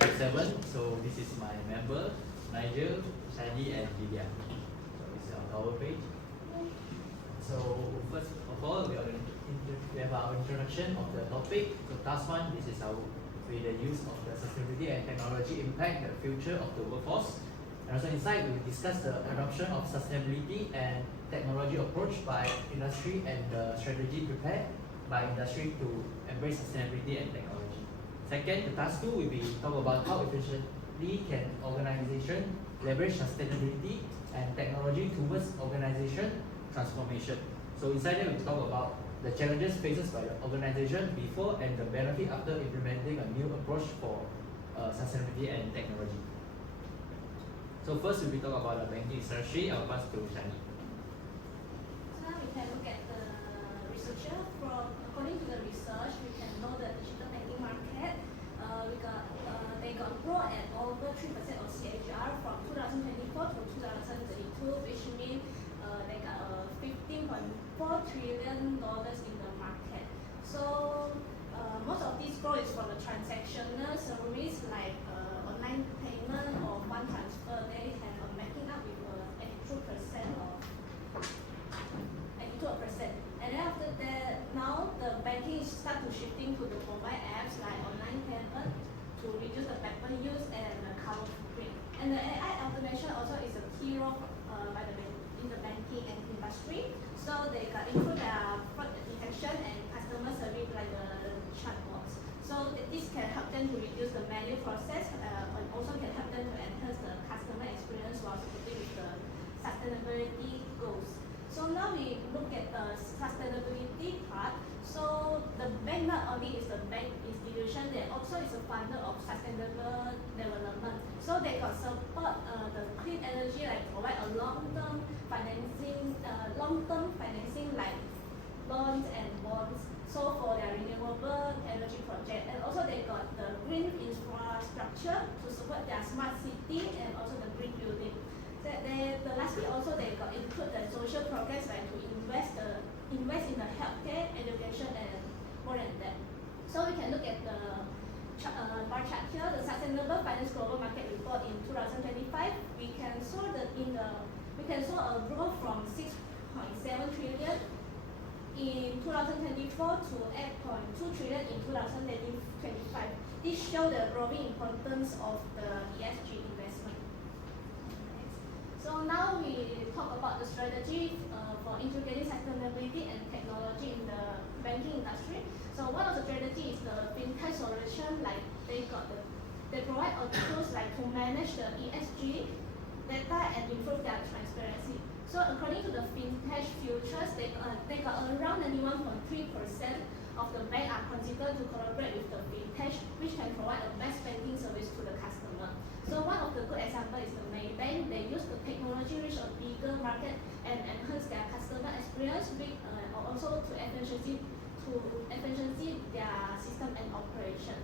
chapter 7. So this is my member, Nigel, Shadi, and Lydia. So this is our cover page. So first of all, we have our introduction of the topic. So task 1, this is our with the use of the sustainability and technology impact the future of the workforce. And also inside, we will discuss the adoption of sustainability and technology approach by industry and the strategy prepared by industry to embrace sustainability and technology. Second, the task 2 will be talk about how efficiently can organization leverage sustainability and technology towards organization transformation. So inside there we talk about the challenges faced by the organization before and the benefit after implementing a new approach for sustainability and technology. So first we will talk about the banking industry. I'll pass to Shani. So now we can look at the researcher. According to the research, we can know the digital banking market. They got grow at over 3% of CAGR from 2024 to 2032, which means they got $15.4 trillion in the market. So most of this growth is from the transactional service like online payment or fund transfer. They have making up with 82% of 82%. And then after that, now the banking start to shifting to the mobile apps like online payment to reduce the paper use and carbon footprint. And the AI automation also is a key role in the banking and industry. So they got improve their fraud detection and customer service like the chatbots. So this can help them to reduce the manual process and also can help them to enhance the customer experience while supporting with the sustainability goals. So now we look at the sustainability part. So the bank not only is a bank institution, they also is a funder of sustainable development. So they got support the clean energy, like provide a long-term financing like loans and bonds. So for their renewable energy project, and also they got the green infrastructure to support their smart city and also the green building. Lastly also they got include the social programs like to invest in the healthcare, education, and more than that. So we can look at the bar chart here, the Sustainable Finance Global Market Report in 2025. We can saw a growth from 6.7 trillion in 2024 to 8.2 trillion in 2025. This shows the growing importance of the ESG investment. So now we talk about the strategy for integrating sustainability and technology in the banking industry. So one of the strategy is the fintech solution, like they provide a tools like to manage the ESG data and improve their transparency. So according to the fintech futures, they got around 91.3% of the bank are considered to collaborate with the fintech, which can provide a best banking service to the customer. So one of the good example is the Maybank. They use the technology reach a bigger market and enhance their customer experience, also to efficiency their system and operation.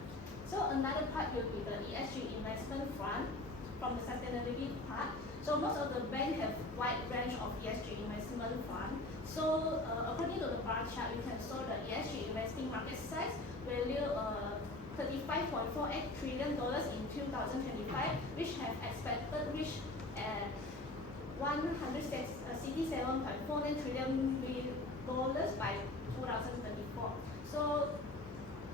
So another part will be the ESG investment fund from the sustainability part. So most of the banks have wide range of ESG investment fund. So according to the bar chart, you can saw the ESG investing market size value $35.48 trillion in 2025, which have expected reach at $167.49 trillion by 2034. So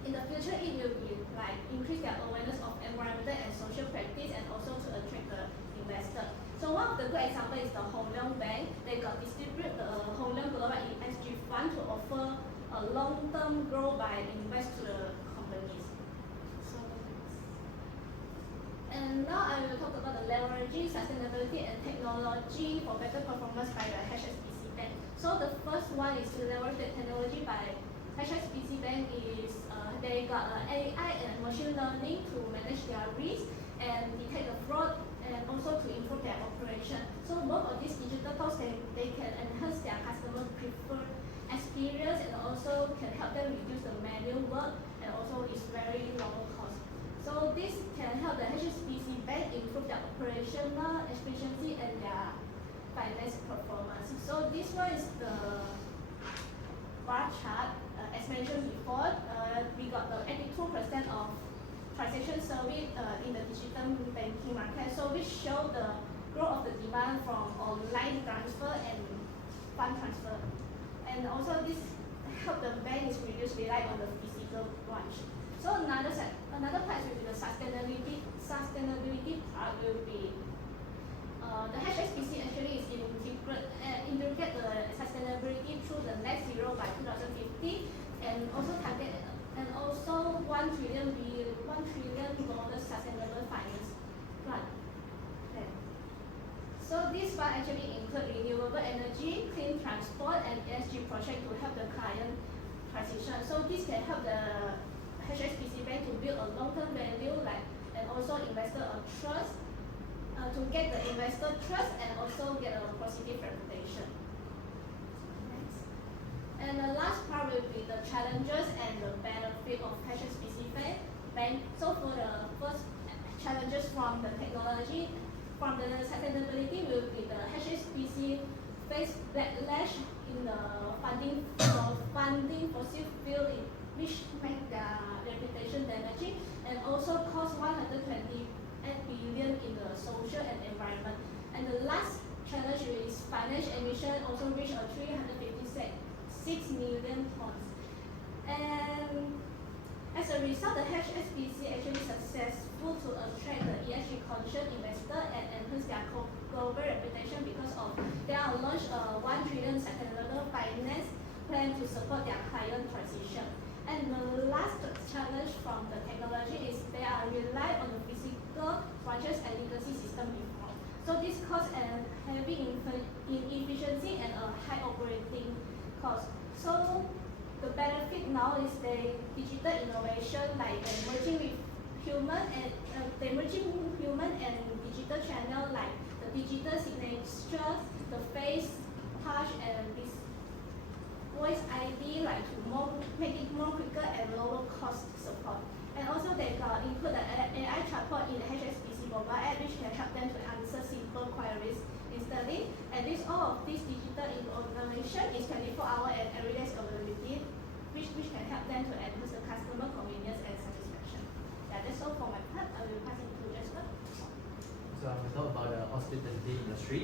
in the future, it will be like increase their awareness of environmental and social practice and also to attract the investor. So one of the good example is the Hong Leong Bank. They got distribute the Hong Leong Global ESG Fund to offer a long-term growth by invest to the companies. And now I will talk about the leveraging sustainability and technology for better performance by the HSBC Bank. So the first one is to leverage the technology by HSBC Bank is they got AI and machine learning to manage their risk and detect the fraud and also to improve their operation. So both of these digital tools they can enhance their customer preferred experience and also can help them reduce the manual work and also is very low cost. So this can help the HSBC Bank improve their operational efficiency and their finance performance. So this one is the bar chart. As mentioned before, we got the 82% of transaction service in the digital banking market. So which show the growth of the demand from online transfer and fund transfer. And also this help the banks reduce rely on the physical branch. So another part will be the sustainability part will be the HSBC actually is integrate the sustainability through the net zero by 2050 and also target and also $1 trillion sustainable finance plan. Okay. So this part actually include renewable energy, clean transport and ESG project to help the client transition. So this can help the HSBC bank to build a long-term value and also investor trust to get the investor trust and also get a positive reputation. Next. And the last part will be the challenges and the benefit of HSBC bank. So for the first challenges from the technology, from the sustainability will be the HSBC face backlash in the funding fossil fuel which make their reputation damaging and also cost 128 billion in the social and environment. And the last challenge is financial emission also reached a 356 million tons. And as a result, the HSBC actually successful to attract the ESG conscious investor and enhance their global reputation because of they are launched a 1 trillion sustainable finance plan to support their client transition. And the last challenge from the technology is they are rely on the physical branches and legacy system before. So this causes a heavy inefficiency and a high operating cost. So the benefit now is the digital innovation like merging with human and digital channel like the digital signatures, the face, touch and this voice ID like to make it more quicker and lower cost support. And also they include the AI chatbot in the HSBC mobile app which can help them to answer simple queries instantly. And all of this digital innovation is 24-hour and everyday availability which can help them to enhance the customer convenience and satisfaction. Yeah, that's all for my part. I will pass it to Jasper. So I will talk about the hospitality industry.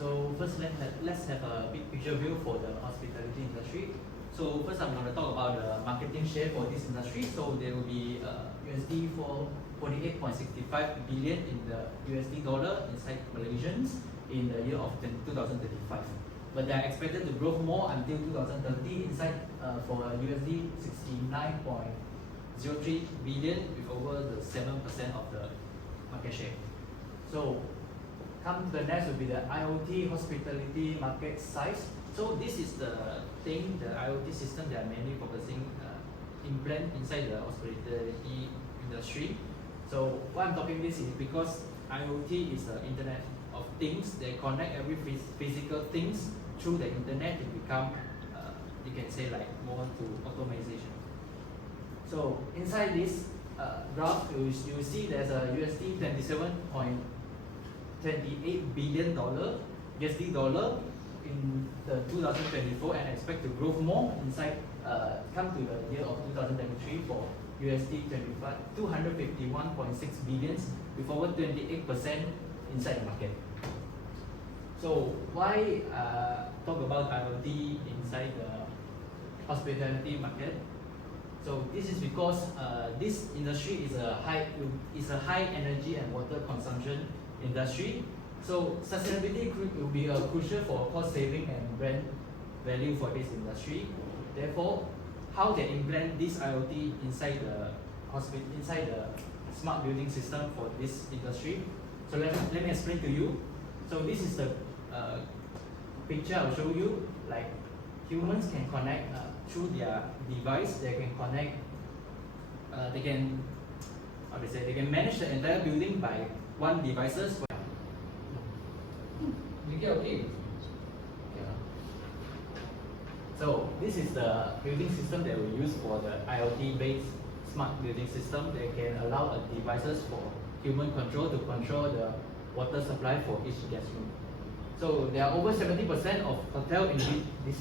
So first let's have a big picture view for the hospitality industry. So first I'm going to talk about the marketing share for this industry. So there will be USD for 48.65 billion in the USD dollar inside Malaysians in the year of 2035. But they are expected to grow more until 2030 inside for USD 69.03 billion with over the 7% of the market share. So come to the next will be the IoT hospitality market size. So this is the thing, the IoT system they are mainly focusing implant inside the hospitality industry. So why I'm talking this is because IoT is the Internet of Things. They connect every physical things through the internet to become, you can say like more to automation. So inside this graph, you see there's a USD 27.28 billion USD dollar in the 2024 and expect to grow more inside come to the year of 2023 for USD 251.6 billions with over 28% inside the market. So why talk about IoT inside the hospitality market? So this is because this industry is a high energy and water consumption industry. So sustainability will be crucial for cost saving and brand value for this industry. Therefore, how they implement this IoT inside the smart building system for this industry. So let me explain to you. So this is the picture I'll show you. Like humans can connect through their device. They can connect. They can manage the entire building by one devices. Okay. Yeah. So this is the building system that we use for the IoT-based smart building system. They can allow devices for human control to control the water supply for each guest room. So there are over 70% of hotel in this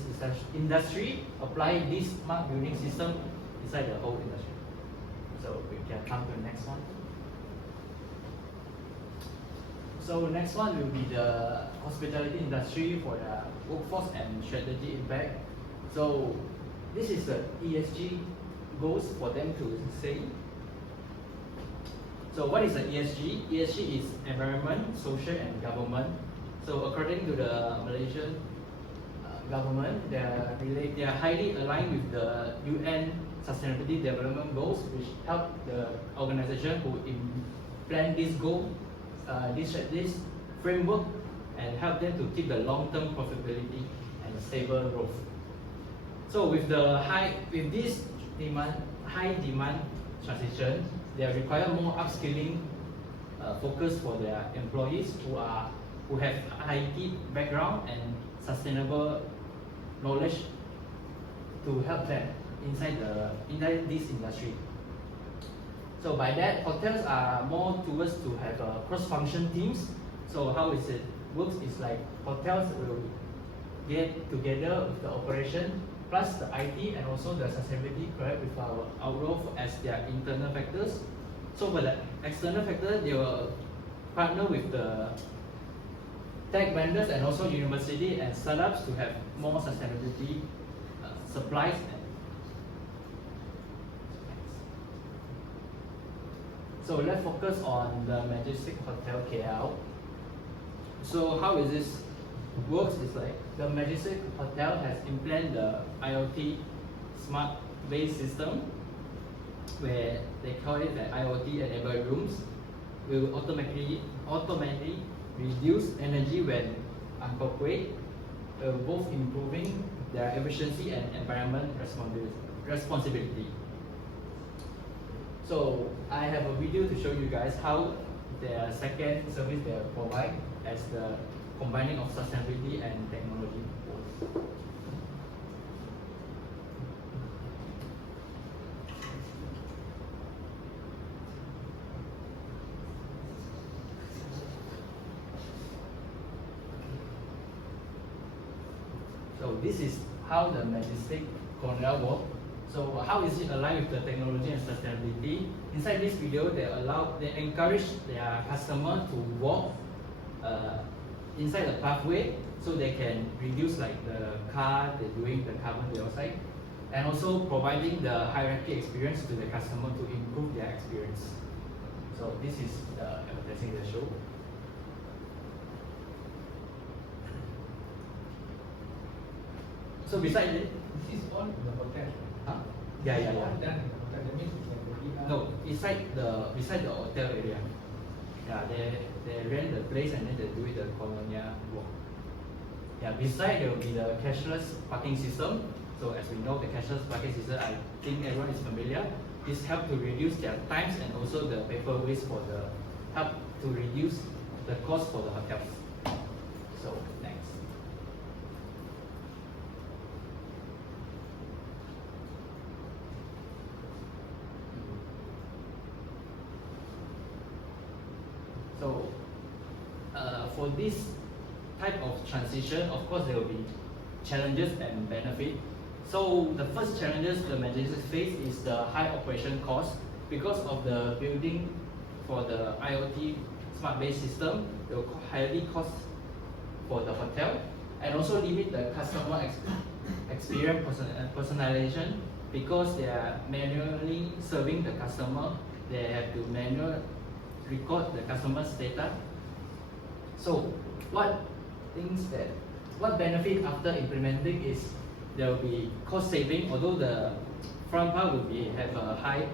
industry apply this smart building system inside the whole industry. So we can come to the next one. So next one will be the hospitality industry for the workforce and strategy impact. So this is the ESG goals for them to say. So what is the ESG? ESG is environment, social and government. So according to the Malaysian government, they are highly aligned with the UN Sustainability Development Goals, which help the organization who implement this goal, this framework, and help them to keep the long-term profitability and stable growth. So with this high demand transition, they require more upskilling focus for their employees who have IT background and sustainable knowledge to help them inside this industry. So by that, hotels are more towards to have cross-function teams. So how is it works is like hotels will get together with the operation plus the IT and also the sustainability correct with our role as their internal factors. So for the external factor, they will partner with the tech vendors and also university and startups to have more sustainability supplies. So let's focus on the Majestic Hotel KL. So how is this works is like the Majestic Hotel has implemented the IoT smart base system where they call it the IoT enabled rooms will automatically reduce energy when incorporated, both improving their efficiency and environment responsibility. So I have a video to show you guys how their second service they provide as the combining of sustainability and technology. So this is how the Majestic Cornell works. So how is it aligned with the technology and sustainability? Inside this video, they encourage their customer to walk inside the pathway so they can reduce like the car, they're doing the carbon dioxide, and also providing the hierarchy experience to the customer to improve their experience. So this is the advertising they show. So besides it, This is all in the hotel. huh? Yeah. Done in the hotel. That means it's like the VR. No, beside the hotel area. Yeah, they rent the place and then they do it the colonial work. Yeah, beside there will be the cashless parking system. So as we know, the cashless parking system, I think everyone is familiar. This help to reduce their times and also the paper waste for the help to reduce the cost for the hotels. So next. So for this type of transition, of course there will be challenges and benefit. So the first challenges the Majestic face is the high operation cost because of the building for the IoT smart base system. It will highly cost for the hotel and also limit the customer experience personalization because they are manually serving the customer. They have to manually record the customer's data. So what benefit after implementing is there will be cost saving, although the front part will have a high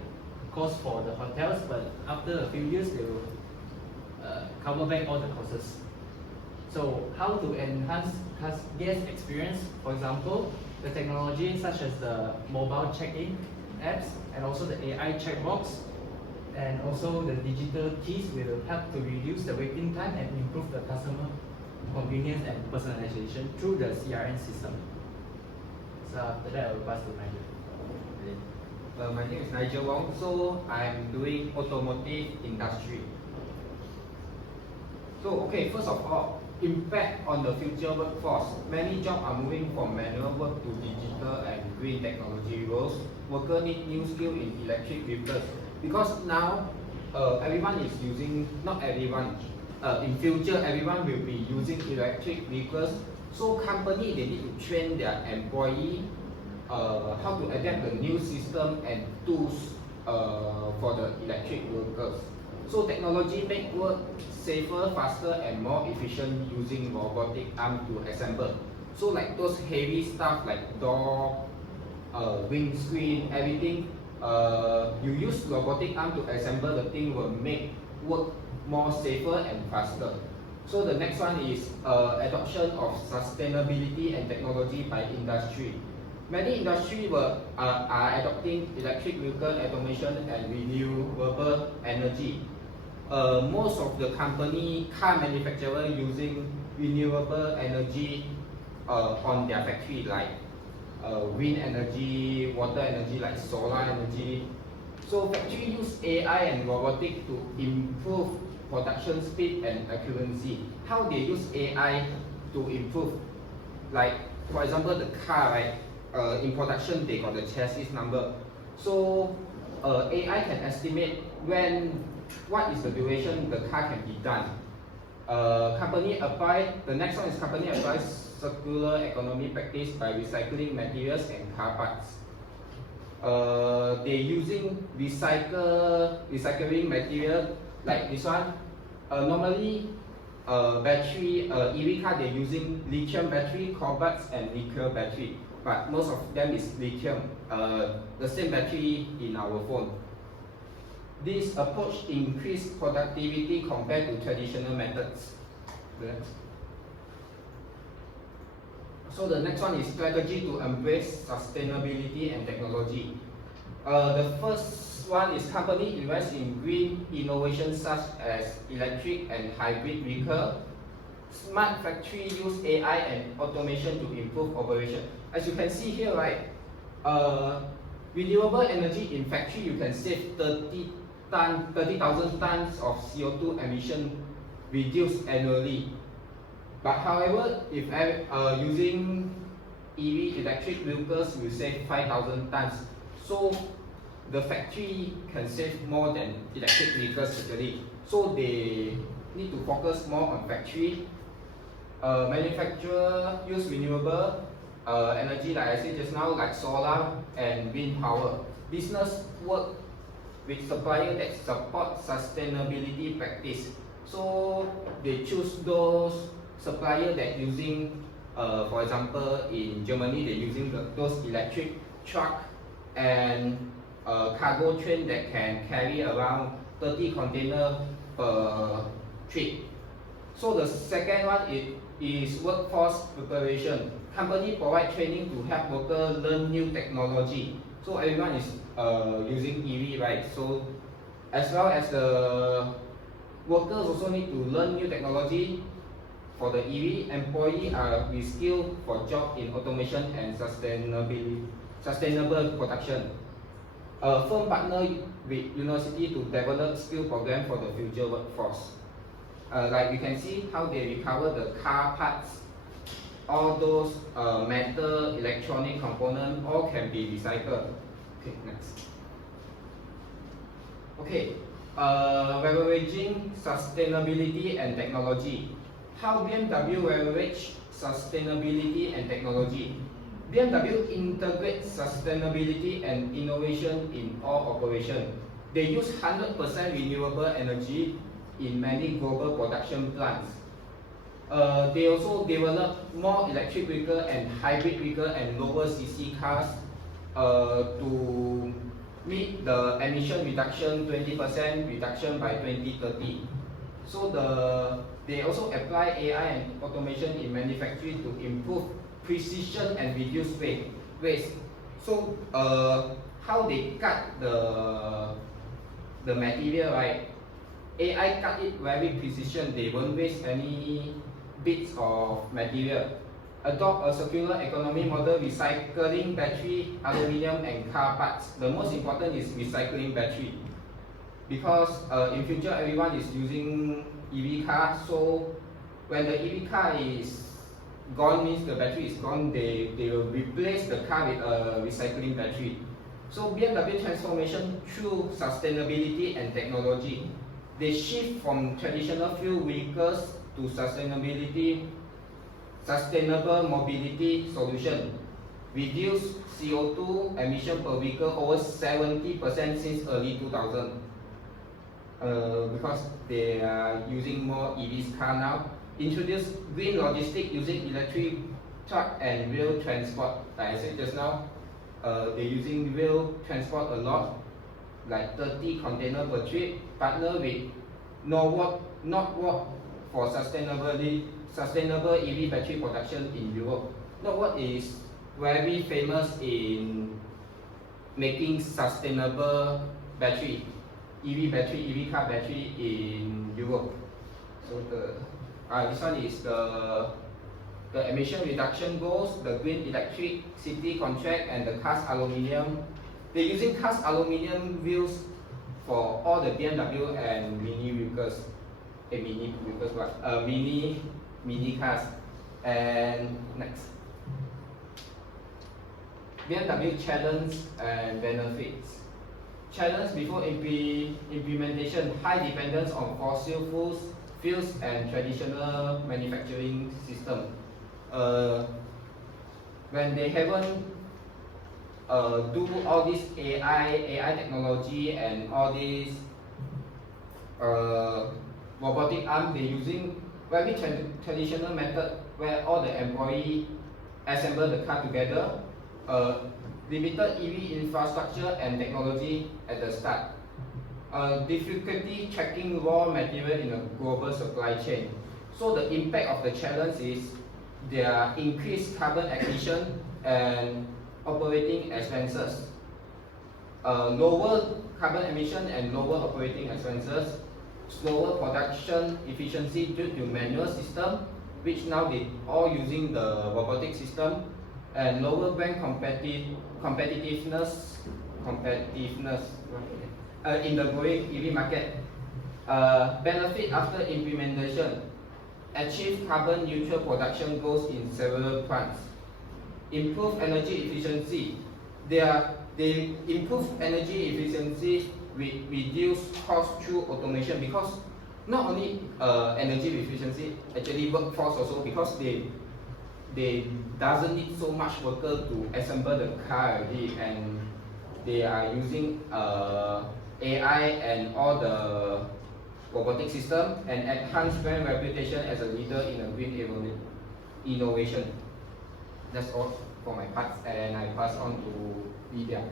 cost for the hotels, but after a few years they will cover back all the costs. So how to enhance guest experience? For example, the technology such as the mobile check-in apps and also the AI checkbox and also the digital keys will help to reduce the waiting time and improve the customer convenience and personalization through the CRM system. So after that, I will pass to Nigel. My name is Nigel Wong. So I'm doing automotive industry. So okay, first of all, impact on the future workforce. Many jobs are moving from manual work to digital and green technology roles. Workers need new skills in electric vehicles, because now everyone is using, not everyone, in future everyone will be using electric vehicles. So company, they need to train their employee how to adapt the new system and tools for the electric vehicles. So technology make work safer, faster, and more efficient using robotic arm to assemble. So like those heavy stuff like door, windscreen, everything, you use robotic arm to assemble, the thing will make work more safer and faster. So the next one is adoption of sustainability and technology by industry. Many industries are adopting electric vehicle automation and renewable energy. Most of the company, car manufacturer using renewable energy on their factory, like wind energy, water energy, like solar energy. So factory use AI and robotic to improve production speed and accuracy. How they use AI to improve? Like for example, the car, right? In production, they got the chassis number. So AI can estimate what is the duration the car can be done. The next one is company applies circular economy practice by recycling materials and car parts. They using recycling material like this one. Normally, battery EV car, they're using lithium battery, cobalt, and nickel battery. But most of them is lithium, the same battery in our phone. This approach increased productivity compared to traditional methods. So the next one is strategy to embrace sustainability and technology. The first one is company invest in green innovations such as electric and hybrid vehicle. Smart factory use AI and automation to improve operation. As you can see here, right, renewable energy in factory, you can save 30,000 tons of CO2 emission reduced annually. But however, if using EV electric vehicles, we save 5,000 tons. So the factory can save more than electric vehicles actually. So they need to focus more on factory. Manufacturer use renewable energy, like I said just now, like solar and wind power. Business work with suppliers that support sustainability practice. So they choose those suppliers that using, for example, in Germany, they're using those electric truck and cargo train that can carry around 30 containers per trip. So the second one is workforce preparation. Company provide training to help workers learn new technology. So everyone is using EV, right? So as well as the workers also need to learn new technology for the EV. Employees are reskilled for job in automation and sustainable production. Firm partner with university to develop skill program for the future workforce. Like you can see how they recover the car parts, all those metal, electronic components, all can be recycled. Okay, next. Okay, leveraging sustainability and technology. How BMW leverage sustainability and technology? BMW integrates sustainability and innovation in all operations. They use 100% renewable energy in many global production plants. They also develop more electric vehicle and hybrid vehicle and lower CC cars to meet the emission reduction 20% reduction by 2030. So they also apply AI and automation in manufacturing to improve precision and reduce waste. So how they cut the material, right? AI cut it very precision. They won't waste any bits of material. Adopt a circular economy model, recycling battery, aluminium, and car parts. The most important is recycling battery, because in future everyone is using EV car. So when the EV car is gone, means the battery is gone, they will replace the car with a recycling battery. So BMW transformation through sustainability and technology. They shift from traditional fuel vehicles to sustainable mobility solution. Reduce CO2 emission per vehicle over 70% since early 2000. Because they are using more EVs car now. Introduce green logistics using electric truck and rail transport. Like I said just now, they're using rail transport a lot, like 30 container per trip. Partner with Northvolt for sustainable EV battery production in Europe. Northvolt is very famous in making sustainable battery, EV car battery in Europe. So this one is the emission reduction goals, the green electricity contract, and the cast aluminium. They're using cast aluminium wheels for all the BMW and mini vehicles. Mini cars. And next, BMW challenge and benefits. Challenge before implementation: high dependence on fossil fuels and traditional manufacturing system. When they haven't do all this AI technology and all this robotic arm, they're using very traditional method where all the employee assemble the car together. Limited EV infrastructure and technology at the start. Difficulty tracking raw material in a global supply chain. So the impact of the challenge is their increased carbon emission and operating expenses. Lower carbon emission and lower operating expenses. Slower production efficiency due to manual system, which now they all using the robotic system, and lower brand competitiveness in the growing EV market. Benefit after implementation: achieve carbon neutral production goals in several plants. Improve energy efficiency. They improve energy efficiency with reduced cost through automation, because not only energy efficiency, actually workforce also, because they doesn't need so much worker to assemble the car already, and they are using AI and all the robotic system, and enhance brand reputation as a leader in a green innovation. That's all for my part, and I pass on to Lydia.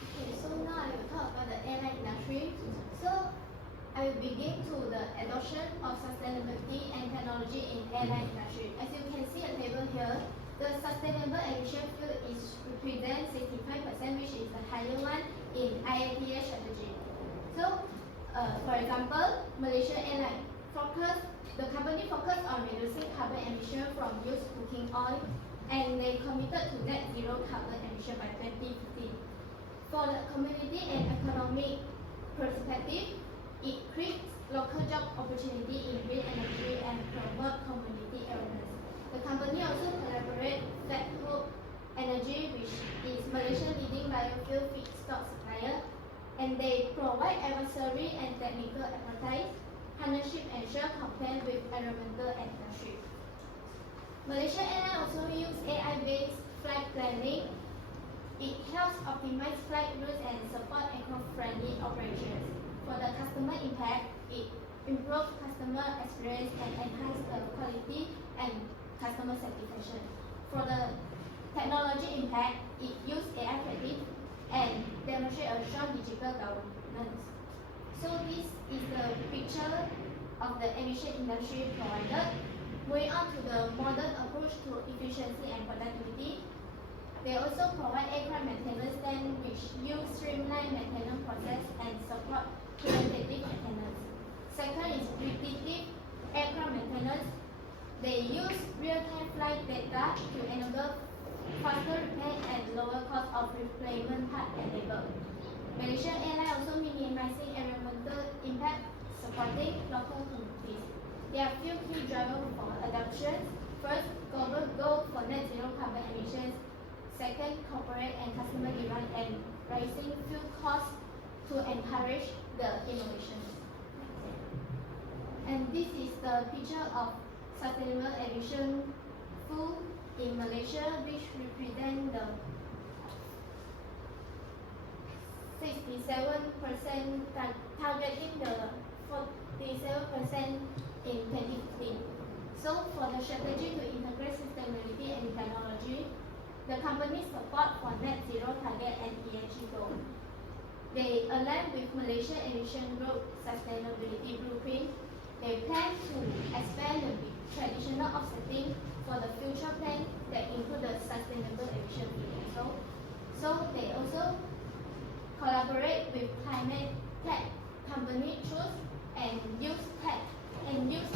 Okay, so now I will talk about the airline industry. So I will begin to the adoption of sustainability and technology in airline industry. As you can see a table here, the sustainable aviation fuel is represent 65%, which is the higher one in IATA strategy. So, for example, Malaysia Airlines the company focused on reducing carbon emission from used cooking oil, and they committed to net zero carbon emission by 2050. For the community and economic perspective, it creates local job opportunity in green energy and promote community awareness. The company also collaborates with Hope Energy, which is Malaysia's leading biofuel feedstock supplier, and they provide advisory and technical expertise. Partnership ensure compliance with environmental industry. Malaysia Airlines also use AI-based flight planning. It helps optimize flight routes and support eco-friendly operations. For the customer impact, it improves customer experience and enhances the quality and customer satisfaction. For the technology impact, it uses AI predictive and demonstrates a strong digital governance. So this is the picture of the aviation industry provided. Moving on to the modern approach to efficiency and productivity. They also provide aircraft maintenance stand, which use streamlined maintenance process and support preventative maintenance. Second is predictive aircraft maintenance. They use real-time flight data to enable faster repair and lower cost of replacement part enabled. Malaysia Airlines also minimizing environmental impact, supporting local communities. There are few key drivers for adoption. First, global goal for net zero carbon emissions. Second, corporate and customer demand, and rising fuel costs to encourage the innovation. And this is the picture of sustainable aviation fuel in Malaysia, which represent the 67% targeting the 47% in 2015. So for the strategy to integrate sustainability and technology, the company support for net zero target and ESG goal. They align with Malaysia Aviation Group Sustainability Blueprint. They plan to expand the traditional offsetting for the future plan that include the sustainable aviation fuel. So they also collaborate with climate tech company Choose and use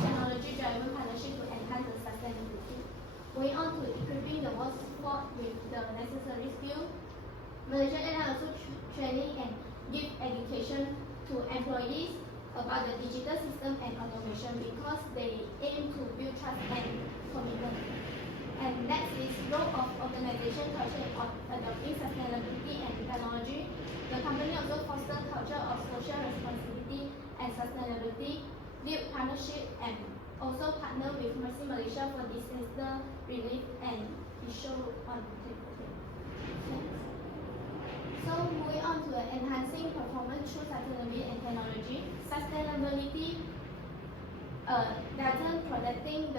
technology-driven partnership to enhance the sustainability. Going on to equipping the workforce with the necessary skills, Malaysian Airlines also training and give education to employees about the digital system and automation because they aim to build trust and commitment. And next is role of organization culture of adopting sustainability and technology. The company also foster culture of social responsibility and sustainability, build partnership and also partner with Mercy Malaysia for disaster relief and issue on So moving on to enhancing performance through sustainability and technology. Sustainability doesn't protecting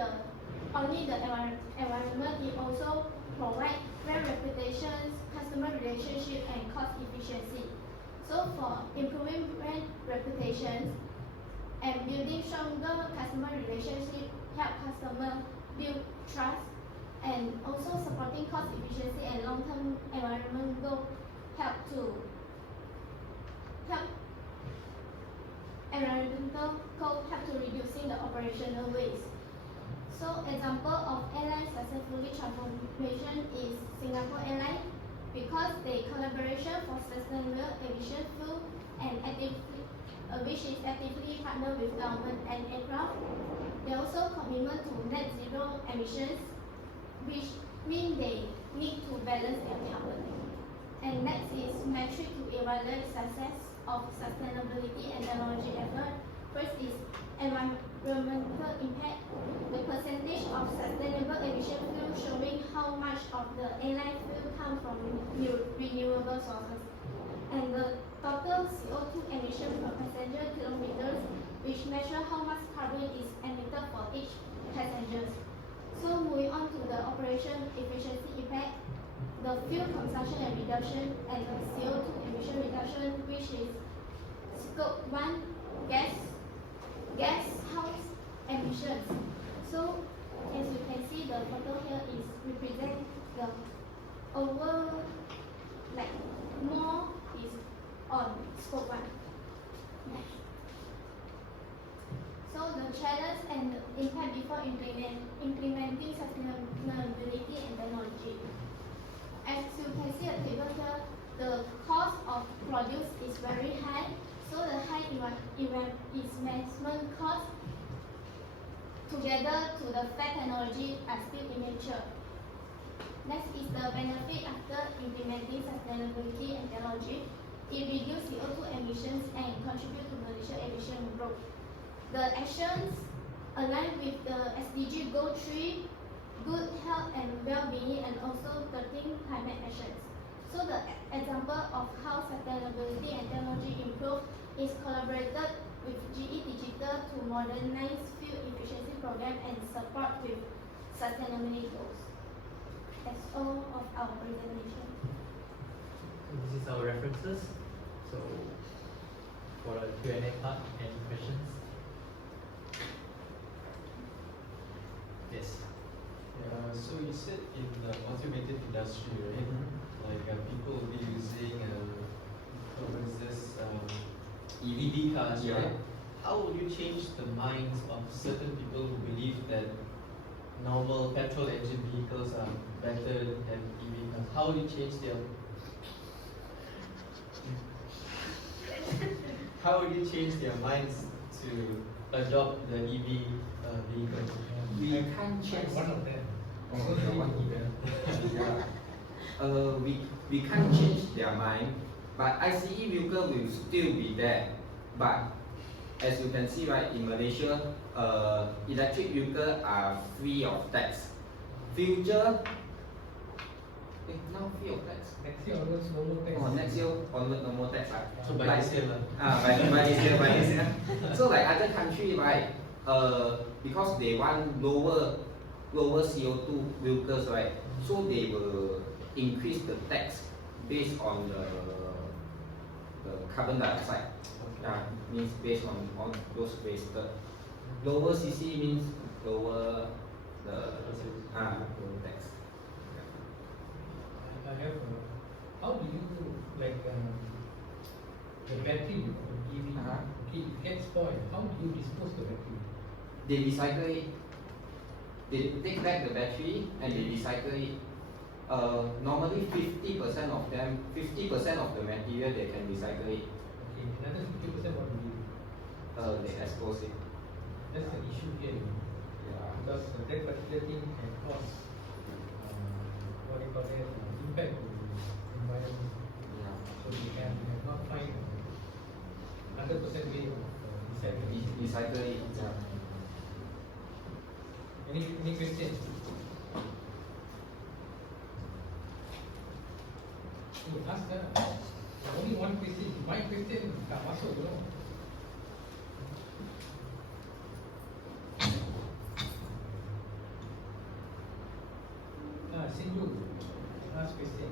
only the environment, it also provide brand reputations, customer relationship and cost efficiency. So for improving brand reputations and building stronger customer relationship, help customer build trust, and also supporting cost efficiency and long-term environment goal help environmental goal help to reducing the operational waste. So example of airline successfully transformation is Singapore Airlines because they collaboration for sustainable aviation fuel and which is actively partner with government and aircraft. They also commitment to net zero emissions, which mean they need to balance their carbon. And next is metric to evaluate success of sustainability and technology effort. First is environmental impact. The percentage of sustainable aviation fuel showing how much of the airline fuel comes from renewable sources. And the total CO2 emission per passenger kilometers, which measure how much carbon is emitted for each passenger. So moving on to the operation efficiency impact, the fuel consumption and reduction and the CO2 emission reduction, which is scope 1 gas house emissions. So as you can see, the photo here is represent the more is on scope 1. Next. So the challenge and impact before implementing sustainability and technology. As you can see at the table here, the cost of produce is very high. So the high investment cost together to the flat technology are still immature. Next is the benefit after implementing sustainability and technology. It reduces CO2 emissions and contribute to Malaysia aviation growth. The actions align with the SDG Goal 3, good health and well-being, and also 13 climate actions. So the example of how sustainability and technology improve is collaborated with GE Digital to modernize fuel efficiency program and support with sustainability goals. That's all of our presentation. So this is our references. So for the Q&A part, any questions? Yes. So you said in the automotive industry, right? People will be using EV cars, Yeah. right? How will you change the minds of certain people who believe that normal petrol engine vehicles are better than EV cars? How will you change their how will you change their minds to adopt the EV vehicle? We can't change One of them. Oh, the one event. Yeah. We can't change their mind, But ICE vehicle will still be there. But as you can see, right, in Malaysia, electric vehicles are free of tax. Future, now free of tax. Next year onwards, no more tax. Oh, next year onward, no more tax, right? So by Like- this year lah. by this year. So like other country, right? Because they want lower CO2 vehicles, right? So they will increase the tax based on the carbon dioxide. Means based on those wasted. Lower CC means lower lower tax. I have. How do you like the battery of EV? Okay, it gets spoiled. How do you dispose the battery? They recycle it. They take back the battery and they recycle it. Normally 50% of them, 50% of the material they can recycle it. Okay, another 50% what do you do? They expose it. That's an issue here, you know, Yeah. because that particular thing can cause what do you call it, impact to the environment. Yeah. So we can not find 100% way of recycling. Recycle it. Yeah. Any questions? You ask her. Only one question. My question tak masuk, you know. Sindu, ask question.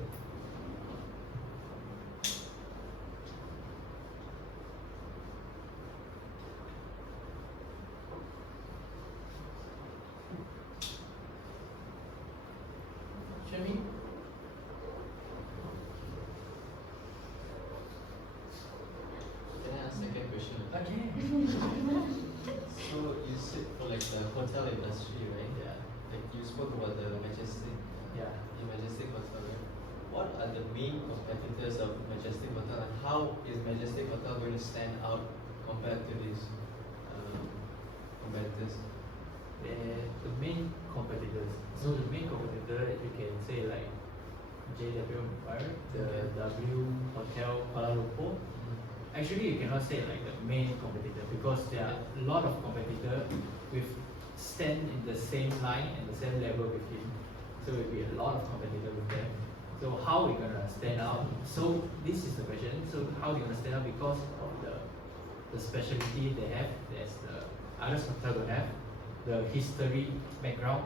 Shami? Can I ask second question? Okay. So you said for like the hotel industry, right? Yeah. Like you spoke about the Majestic. Yeah. The Majestic Hotel, right? What are the main competitors of Majestic Hotel, and how is Majestic Hotel going to stand out compared to these competitors? The main competitors. So the main competitor, you can say like JW Empire, the W Hotel Kuala Lumpur. Actually, you cannot say like the main competitor because there are a lot of competitor with stand in the same line and the same level with him. So it will be a lot of competitor with them. So how we gonna stand out? So this is the question. So how we gonna stand out because of the specialty they have. There's the other hotel don't have the history background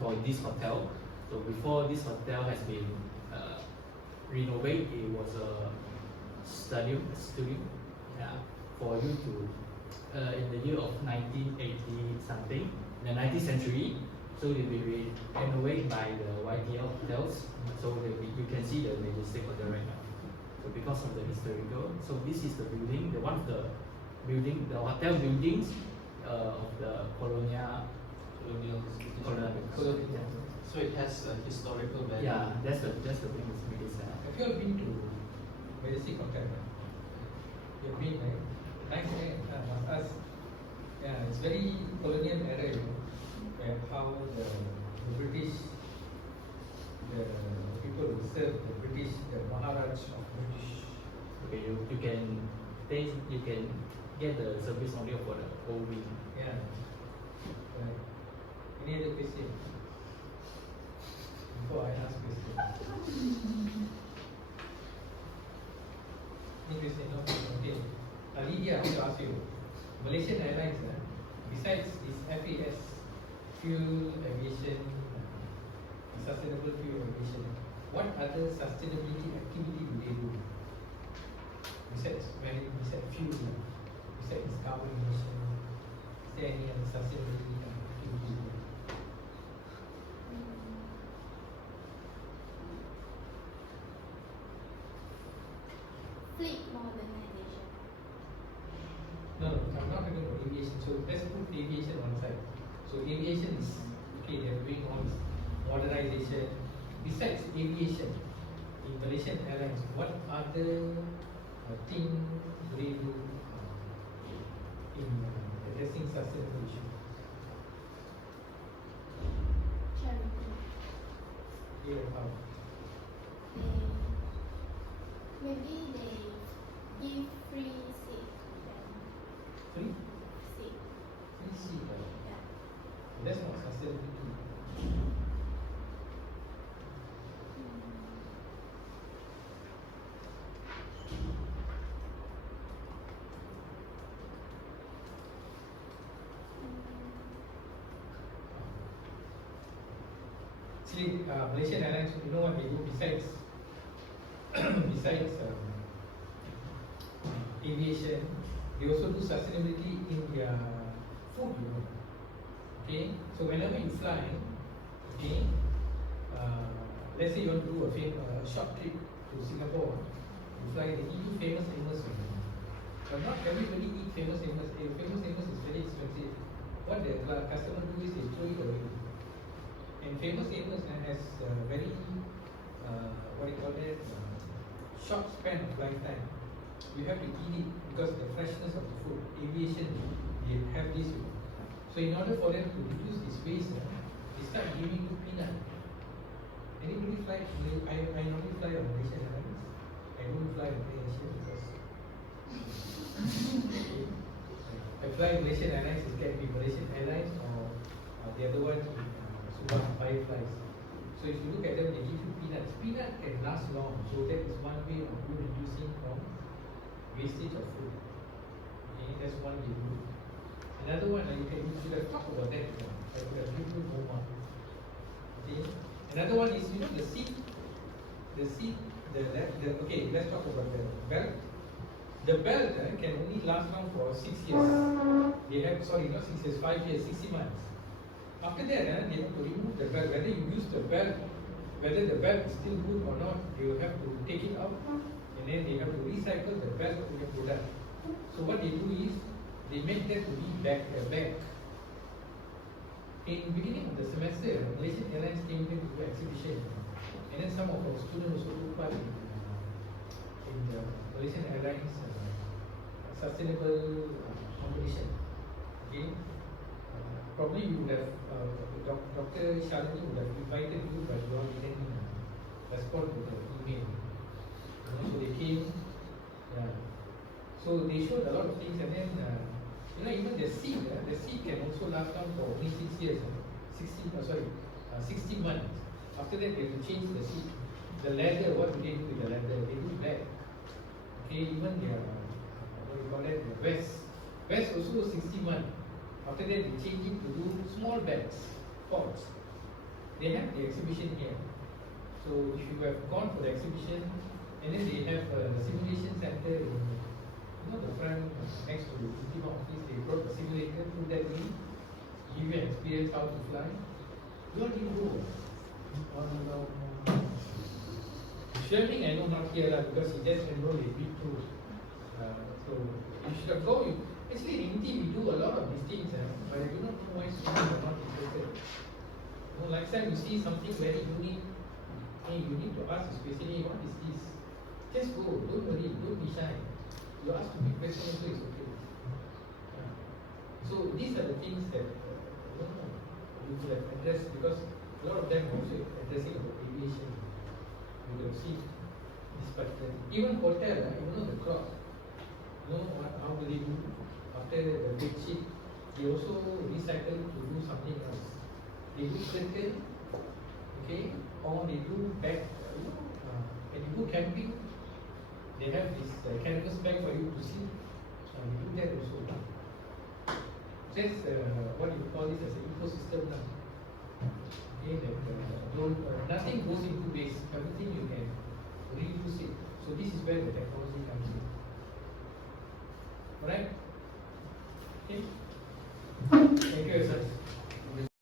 for this hotel. So before this hotel has been renovated, it was a studio, yeah, for you to in the year of 1980 something, in the 19th century. So it will be renovated by the YTL hotels. So you can see the Majestic Hotel right now. So because of the historical, so this is the building, the one of the building, the hotel buildings of the colonial. So it has a historical value. Yeah, that's the thing is make it sad. Have you all been to Majestic Hotel? You've been, right? Nice, must ask. Yeah, it's very colonial era, you know, where how the British, the people who served the British, the Maharaj of British. Okay, you can taste, you can get the service only for the whole week. Yeah. Right. Any other question? Before I ask question. Any question? No? Okay. Lydia, I want to ask you. Malaysian Airlines, besides this FAS, fuel aviation, sustainable fuel aviation, what other sustainability activity do they do? Besides fuel, besides carbon emission, is there any other sustainability activity? Fleet modernization. No, I'm not talking about aviation. So let's put aviation on side. So aviation is okay. They're doing all this modernization. Besides aviation, in Malaysian Airlines, what other thing do they do in addressing sustainable issues? Charity. Here, how? Maybe they E free seat. Free? Seat. Free seat. Yeah. That's not sustainability. Actually, Malaysian Airlines, you know what they do besides besides aviation, they also do sustainability in their food, you know. Okay, so whenever you fly, okay, let's say you want to do a short trip to Singapore, you fly, they give you famous Amos, but not everybody eat famous Amos. Famous Amos is very expensive. What the customer do is they throw it away. And famous Amos has very what do you call it, short span of lifetime. You have to eat it because the freshness of the food. Aviation, they have this. So in order for them to reduce this waste, they start giving you peanut. Anybody fly? I normally fly on Malaysian Airlines. I don't fly on Asia because I fly Malaysian Airlines. It can be Malaysian Airlines or the other one, Subang Fireflies. So if you look at them, they give you peanuts. Peanut can last long, so that is one way of you reducing from wastage of food. Okay, that's one way to do. Another one, you should have talked about that. I could have given you more. Okay. Another one is, you know, the seat, okay, let's talk about the belt. The belt can only last long for 6 years. They have, sorry, not 6 years, 5 years, 60 months. After that, they have to remove the belt. Whether you use the belt, whether the belt is still good or not, they will have to take it out, and then they have to recycle the belt to the product. So what they do is, they make that to be back. In the beginning of the semester, Malaysian Airlines came here to do exhibition, and then some of our students also took part in the Malaysian Airlines sustainable competition. Okay, probably you would have Dr. Shalini would have invited you, but you all didn't respond to the email. So they came. So they showed a lot of things, and then you know, even the seat can also last down for only 6 years, 60 months. After that, they have to change the seat. The leather, what do they do with the leather? They do black. Okay, even their what do you call that? The vest also 60 months. After that, they change it to do small bags, pods. They have the exhibition here. So if you have gone for the exhibition, and then they have a simulation center in, you know, the front next to the Ultima office. They brought a simulator through that way, give you an experience how to fly. You all didn't go. Swimming, I know not here because he just enrolled in week 2. So you should have go. Actually, in MGT we do a lot of these things, but I do not know why students are not interested. You know, next time you see something very unique, hey, you need to ask especially, what is this? Just go, don't worry, don't be shy. You ask to be questions, so it's okay. So these are the things that you could have addressed, because a lot of them also addressing about aviation. You can see this particular, even hotel, you know the clock. You know how do they do? After the bed sheet, they also recycle to do something else. They do curtain, okay, or they do bag. When you go camping, they have this canvas bag for you to sleep. You do that also. Just what you call this as an ecosystem now. Okay, that nothing goes into waste. Everything you can reuse it. So this is where the technology comes in. Alright? Okay.